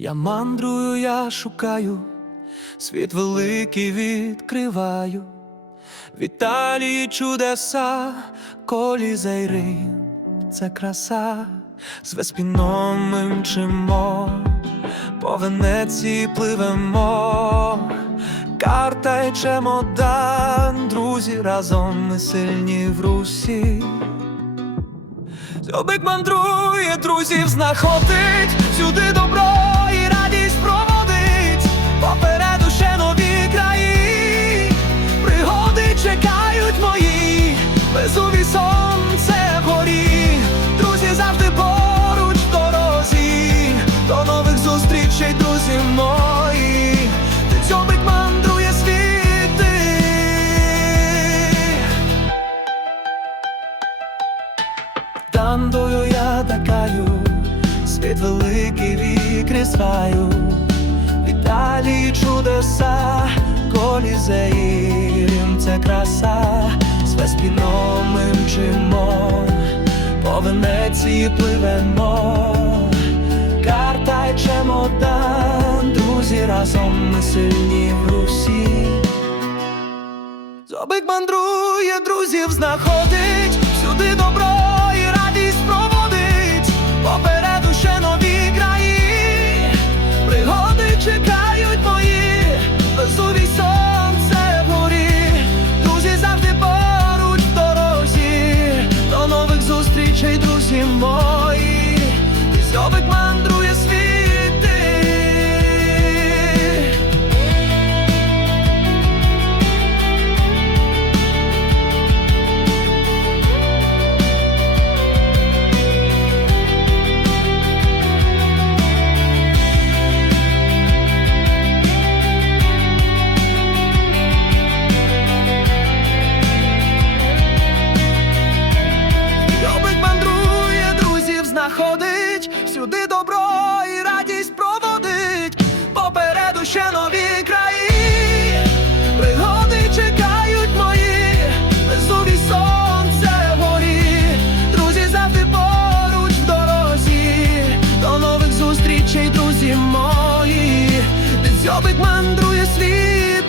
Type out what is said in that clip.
Я мандрую, я шукаю, світ великий відкриваю, в Італії чудеса, колізей Рим це краса, з Веспіном ми мчимо, по Венеції пливемо, карта й чемодан, друзі, разом ми сильні в русі. Зьобик мандрує, друзів знаходить, всюди добро друзі мої, Дзьобик мандрує світи. Тандою я такаю, світ великий відкриваю, в Італії чудеса, колізеї, Рим це краса, з Веспіном ми мчимо, по Венеції пливемо, разом ми сильні в Русі. Зобик мандрує, друзів знаходить, всюди добро і радість проводить, попереду ще нові краї, пригоди чекають мої, безувій сонце вгорі, друзі завжди поруч в дорозі, до нових зустрічей, друзі мої, друзів знаходить, всюди добро і радість проводить, попереду ще нові краї, пригоди чекають мої, безувій сонце вгорі, друзі завжди поруч дорозі, до нових зустрічей, друзі мої, Дзьобик мандрує світи.